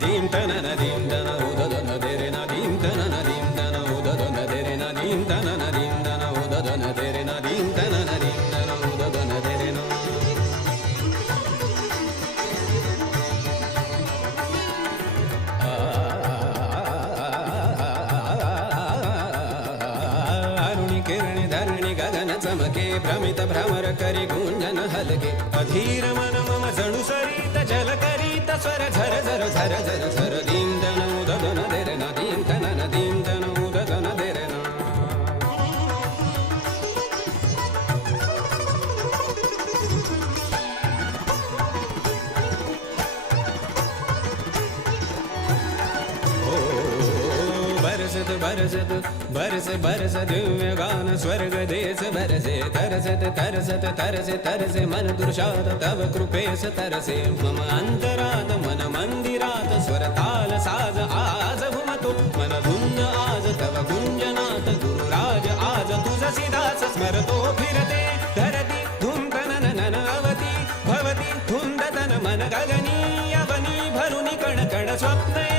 Dim tanana dim dana udadana derena dim tanana dim dana udadana derena dim tanana dim dana udadana derena dim tanana dim dana udadana derena अरुणि किरणे धरणी गगन चमके भ्रमित भ्रमर करी गुंजन हलके अधीर मन मम जणु सरित जल करीत स्वर झर झर झर झर झर दीम दन उददन देरना दीम तनन दीम दन उददन देरना बरसत बरसत बरस बरस दिव्य गान स्वर्ग देश बरसे तरसत तरसत तरसे तरसे मन दुर्शात तव कृपेस तरसे मम अंतरात मन मंदिरात स्वर ताल साज आज घुमतो मन धुंद आज तव गुंजनात गुरुराज आज तुझसी दास स्मरतो फिरते धरती धुम तनन नन अवती भवती धुंद तन मन गगनी अवनी भरुनी कण कण स्वप्ने